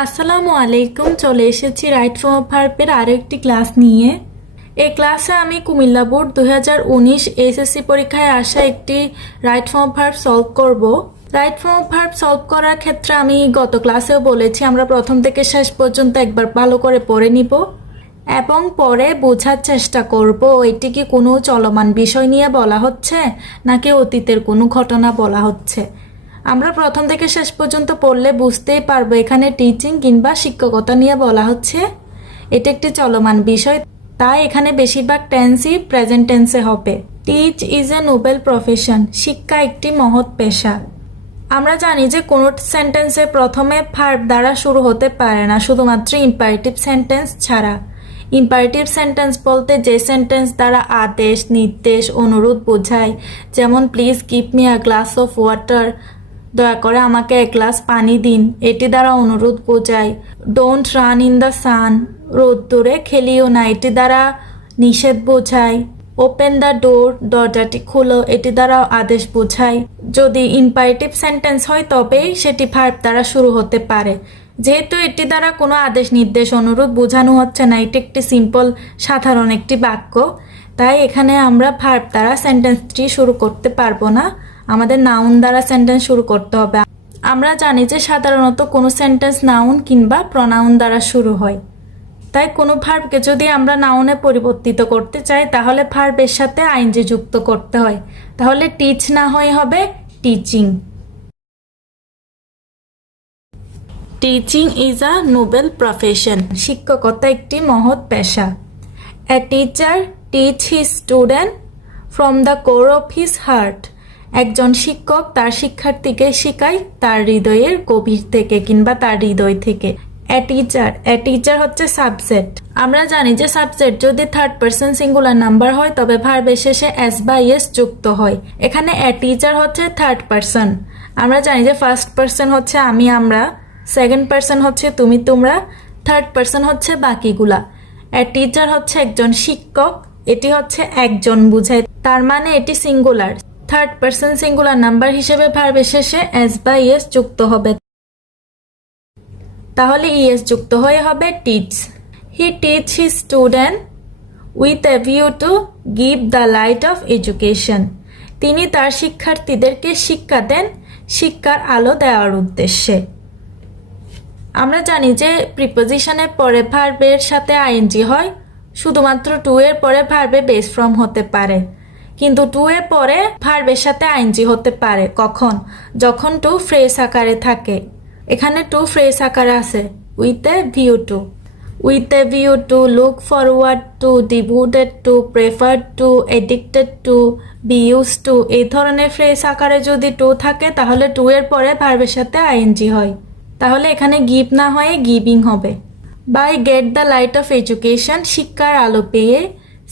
আসসালামু আলাইকুম, চলে এসেছি রাইট ফ্রম ভার্বের আরও একটি ক্লাস নিয়ে। এই ক্লাসে আমি কুমিল্লা বোর্ড দু হাজার উনিশ এসএসসি পরীক্ষায় আসা একটি রাইট ফ্রম ভার্ব সলভ করব। রাইট ফ্রম ভার্ব সলভ করার ক্ষেত্রে আমি গত ক্লাসেও বলেছি, আমরা প্রথম থেকে শেষ পর্যন্ত একবার ভালো করে পড়ে নিব এবং পরে বোঝার চেষ্টা করব, এটি কি কোনো চলমান বিষয় নিয়ে বলা হচ্ছে নাকি অতীতের কোনো ঘটনা বলা হচ্ছে। আমরা প্রথম থেকে শেষ পর্যন্ত পড়লে বুঝতেই পারব এখানে টিচিং কিংবা শিক্ষকতা নিয়ে বলা হচ্ছে। এটা একটি চলমান বিষয়, তাই এখানে বেশিরভাগ টেন্সই প্রেজেন্ট টেন্সে হবে। Teach is a noble profession শিক্ষা একটি মহৎ পেশা। আমরা জানি যে কোনো সেন্টেন্সে প্রথমে ভার্ব দ্বারা শুরু হতে পারে না, শুধুমাত্র ইম্পারেটিভ সেন্টেন্স ছাড়া। ইম্পারেটিভ সেন্টেন্স বলতে যে সেন্টেন্স দ্বারা আদেশ, নির্দেশ, অনুরোধ বোঝায়, যেমন please give me a glass of water দয়া করে আমাকে এক গ্লাস পানি দিন। এটি দ্বারা অনুরোধ বোঝায় don't run in the sun রোদ্দুরে খেলিও না। এটি দ্বারা নিষেধ বোঝায় ওপেন দ্য ডোর দরজাটি খোলো। এটি দ্বারা আদেশ বোঝায় যদি ইম্পারেটিভ সেন্টেন্স হয় তবেই সেটি ভার্ব দ্বারা শুরু হতে পারে। যেহেতু এটি দ্বারা কোনো আদেশ, নির্দেশ, অনুরোধ বোঝানো হচ্ছে না, এটি একটি সিম্পল সাধারণ একটি বাক্য, তাই এখানে আমরা ভার্ব দ্বারা সেন্টেন্সটি শুরু করতে পারব না। আমাদের নাউন দ্বারা সেন্টেন্স শুরু করতে হবে। আমরা জানি যে সাধারণত কোনো সেন্টেন্স নাউন কিংবা প্রনাউন দ্বারা শুরু হয়। তাই কোনো ভার্বকে যদি আমরা নাউনে পরিবর্তিত করতে চাই, তাহলে ভার্বের সাথে আইনজি যুক্ত করতে হয়। তাহলে টিচ না হয়ে হবে teaching teaching is a noble profession শিক্ষকতা একটি মহৎ পেশা। A teacher teach his student from the core of his heart একজন শিক্ষক তার শিক্ষার্থীকে শেখায় তার হৃদয়ের গভীর থেকে কিংবা তার হৃদয় থেকে। এ টিচার এ টিচার হচ্ছে সাবজেক্ট আমরা জানি যে সাবজেক্ট যদি থার্ড পার্সন সিঙ্গুলার নাম্বার হয়, তবে ভার্বের শেষে এস বা ইয়েস যুক্ত হয়। এখানে এ টিচার হচ্ছে থার্ড পার্সন আমরা জানি যে ফার্স্ট পার্সন হচ্ছে আমি, আমরা। সেকেন্ড পার্সন হচ্ছে তুমি, তোমরা। থার্ড পার্সন হচ্ছে বাকিগুলা। এ টিচার হচ্ছে একজন শিক্ষক, এটি হচ্ছে একজন বুঝায়। তার মানে এটি singular third person singular number হিসেবে ভার্বের শেষে এস বা ইয়েস যুক্ত হবে। তাহলে ইএস যুক্ত হয়ে হবে teach he teach he student with a view to give the light of education তিনি তার শিক্ষার্থীদেরকে শিক্ষা দেন, শিক্ষার আলো দেওয়ার উদ্দেশ্যে। আমরা জানি যে প্রিপোজিশনের পরে ভার্বের সাথে আইএনজি হয়, শুধুমাত্র টু এর পরে ভার্বে বেস ফ্রম হতে পারে। কিন্তু টু এর পরে ভার্বের সাথে আইএনজি হতে পারে, কখন? যখন টু ফ্রেস আকারে থাকে। এখানে টু ফ্রেস আকারে আছে with a view to with a view to look forward to devoted to prefer to addicted to use to এই ধরনের ফ্রেস আকারে যদি টু থাকে, তাহলে টু এর পরে ভার্বের সাথে আইএনজি হয়। তাহলে এখানে গিভ না হয়ে গিভিং হবে। By get the light of education শিক্ষার আলো পেয়ে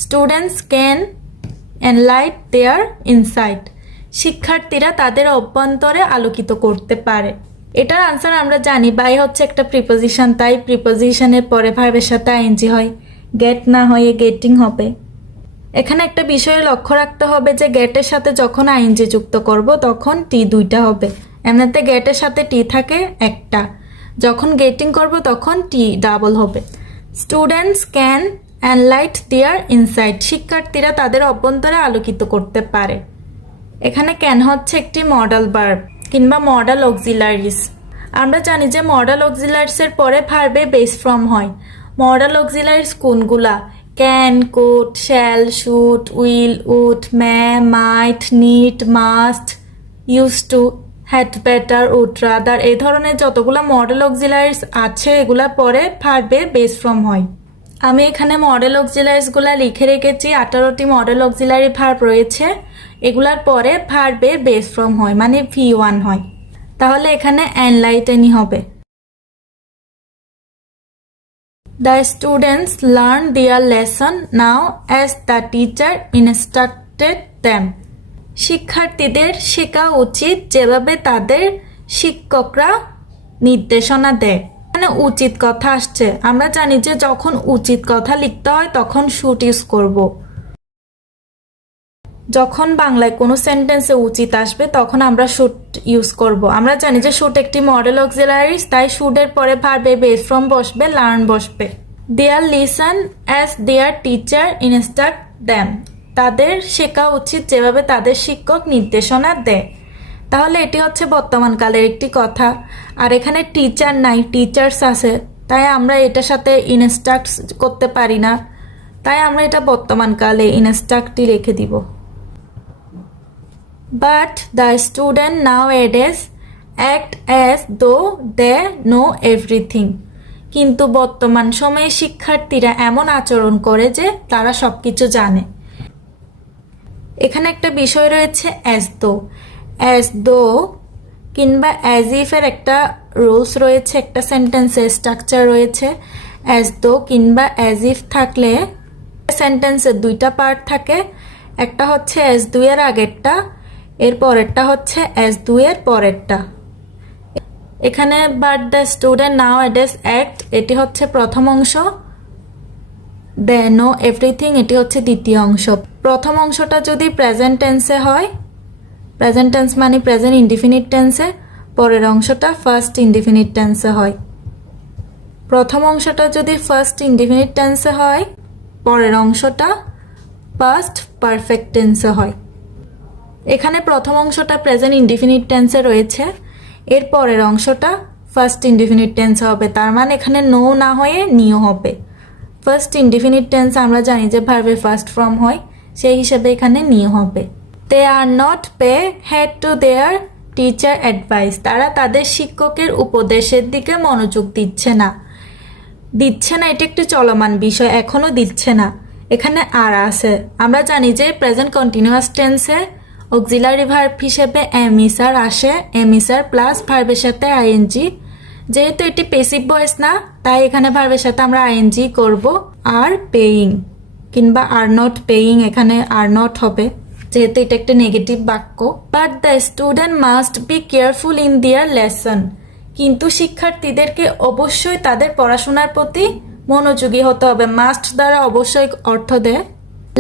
students can enlight their insight শিক্ষার্থীরা তাদের অভ্যন্তরে আলোকিত করতে পারে। এটার আনসার আমরা জানি, বাই হচ্ছে একটা প্রিপোজিশন তাই প্রিপোজিশনের পরে ভার্বের সাথে আইনজি হয়। গেট না হয়ে গেটিং হবে। এখানে একটা বিষয়ে লক্ষ্য রাখতে হবে যে গেটের সাথে যখন আইনজি যুক্ত করব, তখন টি দুইটা হবে। এমনিতে গেটের সাথে টি থাকে একটা। যখন গেটিং করব, তখন টি ডাবল হবে। Students can enlight their insight শিক্ষার্থীরা তাদের অভ্যন্তরে আলোকিত করতে পারে। এখানে ক্যান হচ্ছে একটি মডেল বার্ব কিংবা মডেল অক্সিলারিস আমরা জানি যে মডেল অক্সিলারিসের পরে ভার্বে বেস ফর্ম হয়। মডেল অক্সিলারিস কোনগুলা? Can could shall should will would may might need must used to had better would rather এই ধরনের যতগুলো মডেল অক্সিলারিস আছে, এগুলা পরে ভার্বে বেস ফর্ম হয়। আমি এখানে মডেল অক্সিলারিসগুলো লিখে রেখেছি। আঠারোটি মডেল অক্সিলারি ভার্ব রয়েছে। এগুলার পরে ভার্বে বেস ফর্ম হয় মানে ভি ওয়ান হয়। তাহলে এখানে অ্যানলাইটেনই হবে। The students learn their lesson now as the teacher instructed them শিক্ষার্থীদের শেখা উচিত যেভাবে তাদের শিক্ষকরা নির্দেশনা দেয়। মানে উচিত কথা আসছে। আমরা জানি যে যখন উচিত কথা লিখতে হয়, তখন শুট ইউজ করব। যখন বাংলায় কোনো সেন্টেন্সে উচিত আসবে, তখন আমরা শুট ইউজ করব। আমরা জানি যে শুট একটি মডেল অক্সিলারিস তাই শুটের পরে ভার্বে বেস ফ্রম বসবে লার্ন বসবে। Their lesson as their teacher instruct them তাদের শেখা উচিত যেভাবে তাদের শিক্ষক নির্দেশনা দেয়। তাহলে এটি হচ্ছে বর্তমানকালের একটি কথা। আর এখানে টিচার নাই টিচার্স আছে। তাই আমরা এটার সাথে ইনস্ট্রাক্ট করতে পারি না। তাই আমরা এটা বর্তমানকালে ইনস্ট্রাক্টই রেখে দিব। But the student now add adds act as though they know everything কিন্তু বর্তমান সময়ে শিক্ষার্থীরা এমন আচরণ করে যে তারা সব কিছু জানে। এখানে একটা বিষয় রয়েছে অ্যাজ দো অ্যাজ দো কিংবা অ্যাজ ইফের একটা রুলস রয়েছে, একটা সেন্টেন্সের স্ট্রাকচার রয়েছে অ্যাজ দো কিংবা অ্যাজ ইফ থাকলে সেন্টেন্সের দুইটা পার্ট থাকে, একটা হচ্ছে অ্যাজ দুইয়ের আগেরটা, এর পরেরটা হচ্ছে অ্যাজ দুইয়ের পরেরটা। এখানে but the student now adds act এটি হচ্ছে প্রথম অংশ দে নো এভরিথিং এটি হচ্ছে দ্বিতীয় অংশ। প্রথম অংশটা যদি প্রেজেন্ট টেন্সে হয় প্রেজেন্ট টেন্স মানে প্রেজেন্ট ইনডিফিনিট টেন্সে পরের অংশটা ফার্স্ট ইনডিফিনিট টেন্সে হয়। প্রথম অংশটা যদি ফার্স্ট ইনডিফিনিট টেন্সে হয়, পরের অংশটা ফার্স্ট পারফেক্ট টেন্সে হয়। এখানে প্রথম অংশটা প্রেজেন্ট ইনডিফিনিট টেন্সে রয়েছে, এর পরের অংশটা ফার্স্ট ইনডিফিনিট টেন্স হবে। তার মানে এখানে নো না হয়ে নিও হবে। ফার্স্ট ইনডিফিনিট টেন্স আমরা জানি যে ভার্বের ফার্স্ট ফর্ম হয়, সেই হিসেবে এখানে নিয়ে হবে। They are not pay heed to their teacher advice তারা তাদের শিক্ষকের উপদেশের দিকে মনোযোগ দিচ্ছে না। দিচ্ছে না, এটি একটি চলমান বিষয় এখনও দিচ্ছে না। এখানে আর আছে। আমরা জানি যে প্রেজেন্ট কন্টিনিউয়াস টেন্সে অক্সিলারি ভার্ব হিসেবে এমিসার আসে। এমিসার প্লাস ভার্বের সাথে আইএনজি যেহেতু এটি পেসিভ ভয়েস না, তাই এখানে ভার্বের সাথে আমরা আইএনজি করব। আর পেইং কিংবা আর নট পেইং এখানে আর নট হবে। যেহেতু এটা একটা নেগেটিভ বাক্য but the student must be careful in their lesson কিন্তু শিক্ষার্থীদেরকে অবশ্যই তাদের পড়াশোনার প্রতি মনোযোগী হতে হবে। মাস্ট দ্বারা অবশ্যই অর্থ দেয়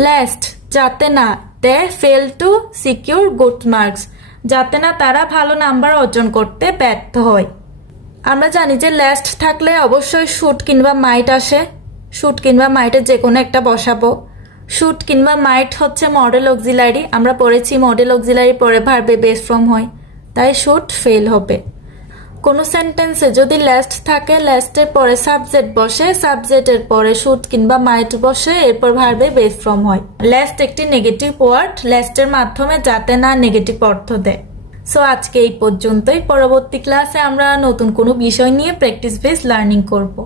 লেস্ট যাতে না they fail to secure good marks যাতে না তারা ভালো নাম্বার অর্জন করতে ব্যর্থ হয়। আমরা জানি যে লেস্ট থাকলে অবশ্যই শুট কিংবা মাইট আসে। শুট কিংবা মাইটের যে কোনো একটা বসাবো। শুট কিংবা মাইট হচ্ছে মডেল অক্সিলারি। আমরা পড়েছি মডেল অক্সিলারি পরে ভার্বে বেস ফর্ম হয়, তাই শুট ফেল হবে। কোনো সেন্টেন্সে যদি লেস্ট থাকে লেস্টের পরে সাবজেক্ট বসে সাবজেক্টের পরে শুট কিংবা মাইট বসে, এরপর ভার্বে বেস ফর্ম হয়। লেস্ট একটি নেগেটিভ ওয়ার্ড লেস্টের মাধ্যমে যাতে না নেগেটিভ অর্থ দেয়। সো আজকে এই পর্যন্তই। পরবর্তী ক্লাসে আমরা নতুন কোনো বিষয় নিয়ে প্র্যাকটিস বেস লার্নিং করব।